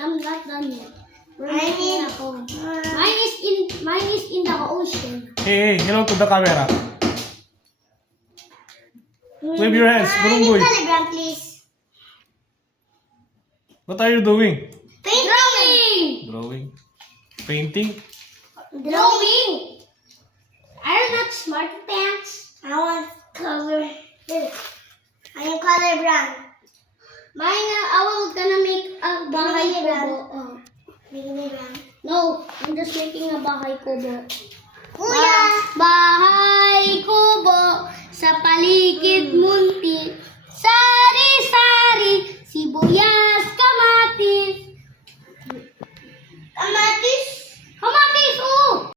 I'm not done yet. I need. Mine is in the ocean. Hey, hello to the camera. Wave your hands, I need Burunggoy. color brown, please. What are you doing? Painting. Drawing. Painting. Drawing. Are you not smart pants? I want color. I need color brown. Mine, I was gonna make a bahay kubo. Making it brown. No, I'm just making a bahay kubo. Kuya. Bahay kubo sa paligid munti. Sari-sari, sibuyas.